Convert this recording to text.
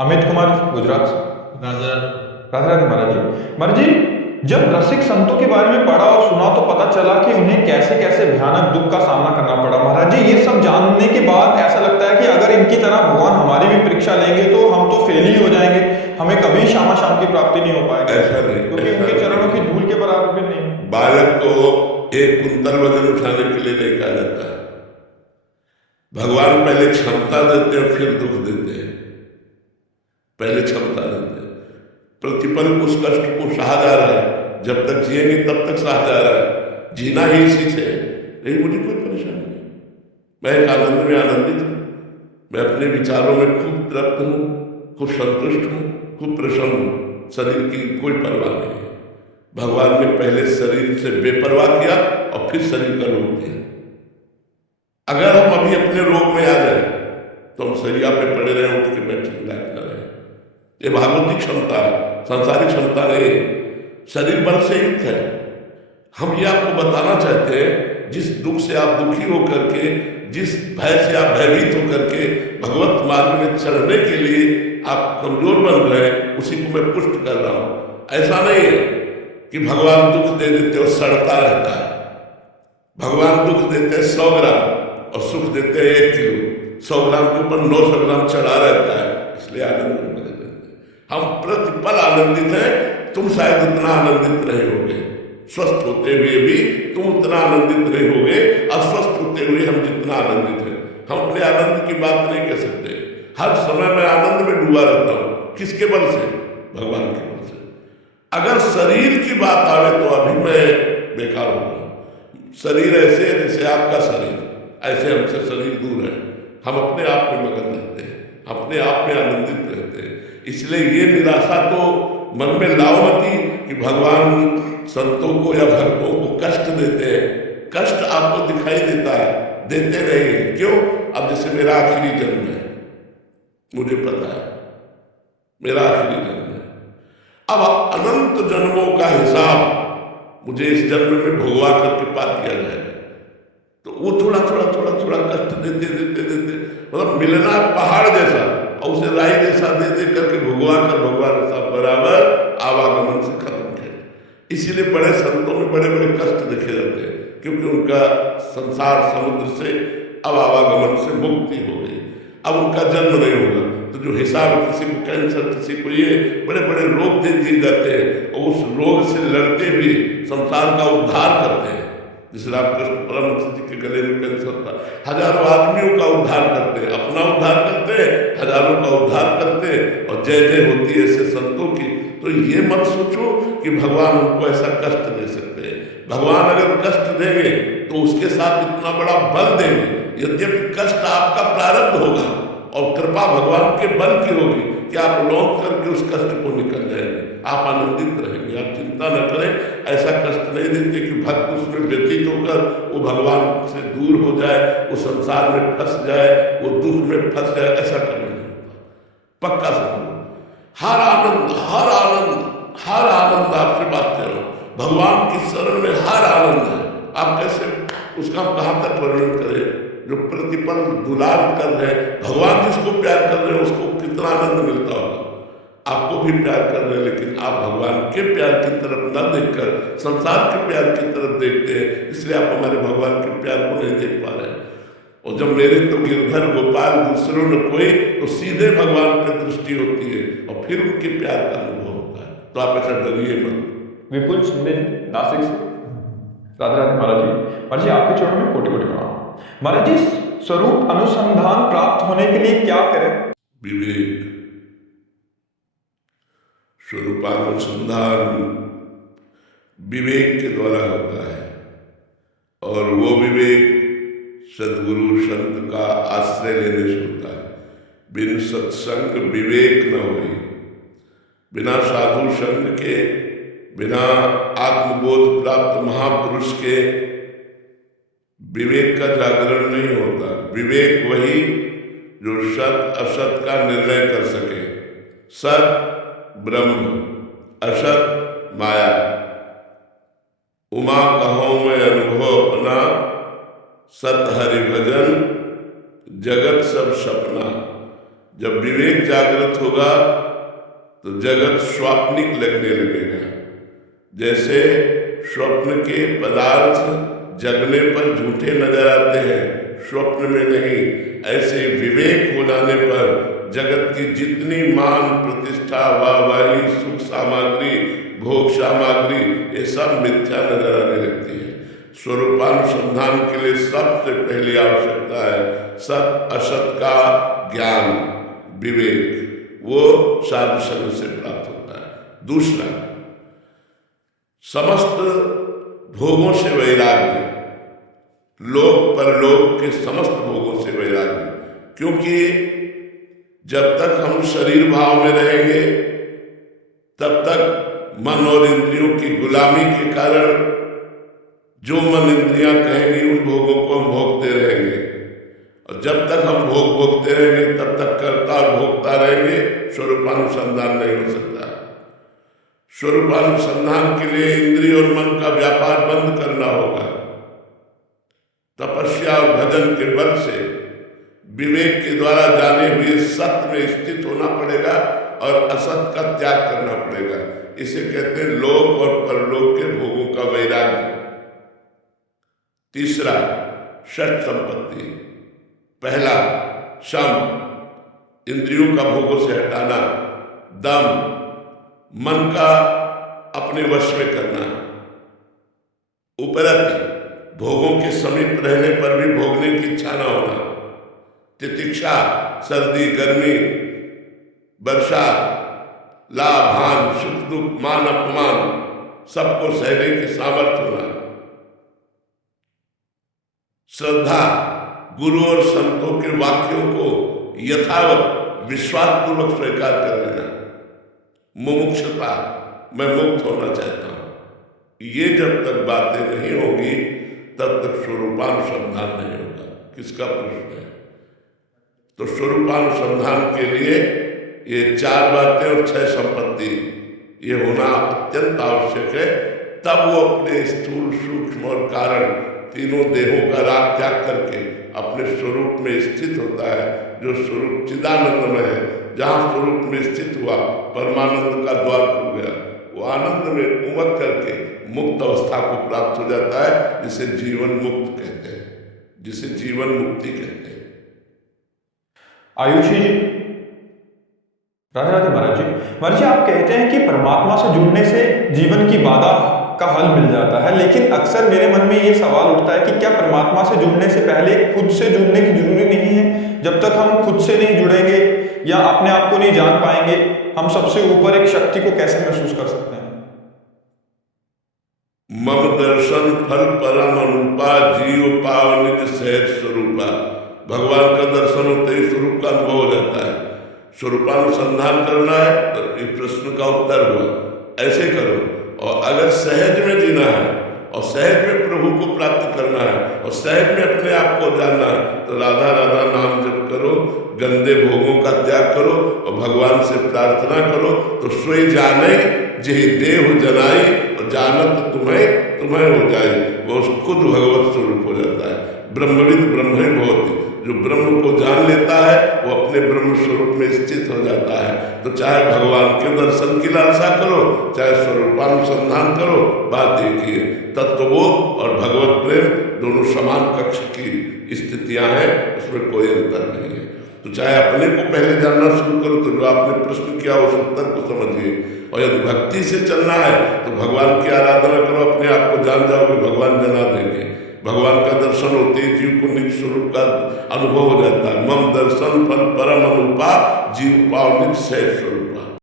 अमित कुमार, गुजरात से। गाजर। राधे राधे महाराज जी। महाराज जी, जब रसिक संतों के बारे में पढ़ा और सुना तो पता चला कि उन्हें कैसे कैसे भयानक दुख का सामना करना पड़ा। महाराज जी, ये सब जानने के बाद ऐसा लगता है कि अगर इनकी तरह भगवान हमारी भी परीक्षा लेंगे तो हम तो फेल ही हो जाएंगे, हमें कभी श्यामा शाम की प्राप्ति नहीं हो पाएगी। ऐसा नहीं, क्योंकि उनके चरणों की धूल के बराबर भी नहीं। बालक को एक कुंतल वजन उठाने के लिए नहीं कहा जाता है। भगवान पहले क्षमता देते हैं फिर दुख देते हैं। पहले क्षमता देते हैं, प्रतिपल उस कष्ट को सहा जा रहा है, जब तक जिएंगे तब तक सहा जा रहा है, जीना ही इसी से। नहीं, मुझे कोई परेशानी नहीं, मैं एक आनंद में आनंदित हूँ, मैं अपने विचारों में खूब तृप्त हूँ, खूब संतुष्ट हूँ, खूब प्रसन्न हूँ। शरीर की कोई परवाह नहीं है। भगवान ने पहले शरीर से बेपरवाह किया और फिर शरीर का रोग दिया। अगर हम अभी अपने रोग में आ जाए तो हम सरिया पे पड़े रहे, उठ के बैठ रहे। ये भागवती क्षमता है, संसारिक क्षमता नहीं। शरीर बल से युक्त है। हम ये आपको बताना चाहते हैं, जिस दुख से आप दुखी होकर के, जिस भय से आप भयभीत होकर के भगवत मार्ग में चढ़ने के लिए आप कमजोर बन रहे हैं, उसी को मैं पुष्ट कर रहा हूं। ऐसा नहीं है कि भगवान दुख दे देते और सड़ता रहता है। भगवान दुख देते हैं 100 ग्राम और सुख देते हैं 1 किलो। 100 ग्राम के ऊपर 900 ग्राम चढ़ा रहता है, इसलिए आनंद में बदल रहते हैं। हम प्रतिपल आनंदित हैं। तुम शायद उतना आनंदित नहीं होगे, स्वस्थ होते हुए भी तुम उतना आनंदित नहीं होगे, अस्वस्थ होते हुए हम जितना आनंदित हैं। हम अपने आनंद की बात नहीं कह सकते। हर समय मैं आनंद में डूबा रहता हूं। किसके बल से? भगवान के बल से। अगर शरीर की बात आवे तो अभी मैं बेकार हो गया। शरीर ऐसे है जैसे आपका शरीर, ऐसे हमसे शरीर दूर है। हम अपने आप में मगन रहते हैं, अपने आप में आनंदित रहते हैं। इसलिए ये निराशा तो मन में लाओ मती कि भगवान संतों को या भक्तों को कष्ट देते हैं। कष्ट आपको दिखाई देता है, देते नहीं। क्यों? अब जैसे मेरा आखिरी जन्म है, मुझे पता है मेरा आखिरी जन्म है। अब अनंत जन्मों का हिसाब मुझे इस जन्म में भोगवा करके पार किया जाएगा। तो वो थोड़ा कष्ट देते मतलब मिलना पहाड़ जैसा और उसे राई जैसा दे करके भगवा कर भगवान साहब बराबर आवागमन से खत्म किया। इसीलिए बड़े संतों में बड़े बड़े कष्ट देखे जाते हैं, क्योंकि उनका संसार समुद्र से अब आवागमन से मुक्ति हो गई। अब उनका जन्म नहीं होगा। तो जो हिसाब, किसी को कैंसर, किसी को ये बड़े बड़े रोग दे दिए जाते हैं और उस रोग से लड़ते हुए संसार का उद्धार करते हैं। जिस रामकृष्ण परमहंस जी के गले में कैंसर था, हजारों आदमियों का उद्धार करते हैं, अपना उद्धार करते हैं, हजारों का उद्धार करते हैं और जय जय होती है ऐसे संतों की। तो ये मत सोचो कि भगवान उनको ऐसा कष्ट दे सकते हैं। भगवान अगर कष्ट देंगे तो उसके साथ इतना बड़ा बल देंगे। यद्यपि कष्ट आपका प्रारब्ध होगा और कृपा भगवान के बल की होगी कि आप लौट करके उस कष्ट को निकल जाएंगे, आप आनंदित रहेंगे। आप चिंता न करें। ऐसा कष्ट नहीं देते कि भक्त उसमें व्यतीत होकर वो भगवान से दूर हो जाए, वो संसार में फंस जाए, वो दुख में फंस जाए। ऐसा करना नहीं होता। पक्का समझो, हर आनंद हर आनंद हर आनंद, आपसे बात कर रहा हूं, भगवान की शरण में हर आनंद है। आप कैसे उसका कहां तक वर्णन करें? जो प्रतिपल दुलार कर रहे हैं, भगवान जिसको प्यार कर रहे हैं उसको कितना आनंद मिलता होगा। आपको भी प्यार कर रहे हैं, लेकिन आप भगवान के प्यार की तरफ न देखकर संसार के प्यार की तरफ देखते हैं, इसलिए आप हमारे भगवान के प्यार को नहीं देख पा रहे हैं। और जब मेरे तो गिरधर गोपाल दूसरों न कोई, तो सीधे भगवान पर दृष्टि होती है और फिर उनके प्यार का अनुभव होता है। तो आप ऐसा डरिए मत। विपुल शिंदे, नासिक से। राधे राधे महाराज जी। महाराज जी, आपके चरणों में कोटि कोटि प्रणाम। महाराज जी, स्वरूप अनुसंधान प्राप्त होने के लिए क्या करें? विवेक। स्वरूपानुसंधान विवेक के द्वारा होता है, और वो विवेक सदगुरु संत का आश्रय लेने से होता है। बिन सत्संग विवेक न होई, बिना साधु संग के, बिना आत्मबोध प्राप्त महापुरुष के विवेक का जागरण नहीं होता। विवेक वही जो सत असत का निर्णय कर सके। सत ब्रह्म, असत माया। उमा कहो मैं अनुभव अपना, सत हरि भजन जगत सब सपना। जब विवेक जागृत होगा तो जगत स्वाप्निक लगने लगेगा। जैसे स्वप्न के पदार्थ जगने पर झूठे नजर आते हैं, स्वप्न में नहीं, ऐसे विवेक हो जाने पर जगत की जितनी मान प्रतिष्ठा वाहवाही सुख सामग्री भोग सामग्री ये सब मिथ्या नजर आने लगती है। स्वरूपानुसंधान के लिए सबसे पहली आवश्यकता है सत असत का ज्ञान विवेक, वो साधु संग से प्राप्त होता है। दूसरा, समस्त भोगों से वैराग्य, लोक परलोक के समस्त भोगों से वैराग्य, क्योंकि जब तक हम शरीर भाव में रहेंगे तब तक मन और इंद्रियों की गुलामी के कारण जो मन इंद्रियां कहेंगी उन भोगों को हम भोगते रहेंगे, और जब तक हम भोग भोगते रहेंगे तब तक कर्ता और भोगता रहेंगे, स्वरूपानुसंधान नहीं हो सकता। स्वरूपानुसंधान के लिए इंद्रिय और मन का व्यापार बंद करना होगा। तपस्या और भजन के बल से विवेक के द्वारा जाने हुए सत्य में स्थित होना पड़ेगा और असत का त्याग करना पड़ेगा। इसे कहते हैं लोक और परलोक के भोगों का वैराग्य। तीसरा, षट संपत्ति। पहला, शम, इंद्रियों का भोगों से हटाना। दम, मन का अपने वश में करना। उपरति, भोगों के समीप रहने पर भी भोगने की इच्छा न होना। तितिक्षा, सर्दी गर्मी वर्षा लाभ हान सुख दुख मान अपमान सबको सहने की सामर्थ्य होना। श्रद्धा, गुरु और संतों के वाक्यों को यथावत विश्वास पूर्वक स्वीकार कर लेना। मुमुक्षुता, मैं मुक्त होना चाहता हूं। ये जब तक बातें नहीं होगी तब तक स्वरूपानुसंधान नहीं होगा। किसका प्रश्न है? तो स्वरूपानुसंधान के लिए ये 4 बातें और 6 संपत्ति ये होना अत्यंत आवश्यक है। तब वो अपने स्थूल सूक्ष्म और कारण तीनों देहों का राग त्याग करके अपने स्वरूप में स्थित होता है, जो स्वरूप चिदानंदमय है। जहाँ स्वरूप में स्थित हुआ परमानंद का द्वार खुल गया, वो आनंद में उमग करके मुक्त अवस्था को प्राप्त हो जाता है, जिसे जीवन मुक्त कहते हैं, जिसे जीवन मुक्ति कहते हैं। आयुषी जी, राधे राधे महाराज जी। महाराज जी, आप कहते हैं कि परमात्मा से जुड़ने से जीवन की बाधा का हल मिल जाता है, लेकिन अक्सर मेरे मन में ये सवाल उठता है कि क्या परमात्मा से जुड़ने से पहले खुद से जुड़ने की जरूरी नहीं है? जब तक हम खुद से नहीं जुड़ेंगे या अपने आप को नहीं जान पाएंगे, हम सबसे ऊपर एक शक्ति को कैसे महसूस कर सकते हैं? मम दर्शन फल परम अनुपा जीव पाव निज सहज स्वरूपा। भगवान का दर्शन होते ही स्वरूप का अनुभव हो जाता है। स्वरूपानुसंधान करना है तो इस प्रश्न का उत्तर हुआ, ऐसे करो। और अगर सहज में जीना है और सहज में प्रभु को प्राप्त करना है और सहज में अपने आप को जानना है तो राधा राधा नाम जप करो, गंदे भोगों का त्याग करो और भगवान से प्रार्थना करो। तो स्वयं जाने जेहि देह जनाई और जानत तुम्हें तुम्हें हो जाए, वो खुद भगवत स्वरूप हो जाता है। ब्रह्मविद ब्रह्म भवति, जो ब्रह्म को जान लेता है वो अपने ब्रह्म स्वरूप में स्थित हो जाता है। तो चाहे भगवान के दर्शन की लालसा करो, चाहे स्वरूपानुसंधान करो, बात एक ही है। तत्वबोध और भगवत प्रेम दोनों समान कक्ष की स्थितियां हैं, उसमें कोई अंतर नहीं है। तो चाहे अपने को पहले जानना शुरू करो, तो जो आपने प्रश्न किया उस उत्तर को समझिए। और यदि भक्ति से चलना है तो भगवान की आराधना करो, अपने आप को जान जाओगे, भगवान जना देंगे। भगवान का दर्शन होते ही जीव को निज स्वरूप का अनुभव हो जाता है। मम दर्शन फल परम अनुपा जीव पाव निज सहज स्वरूप।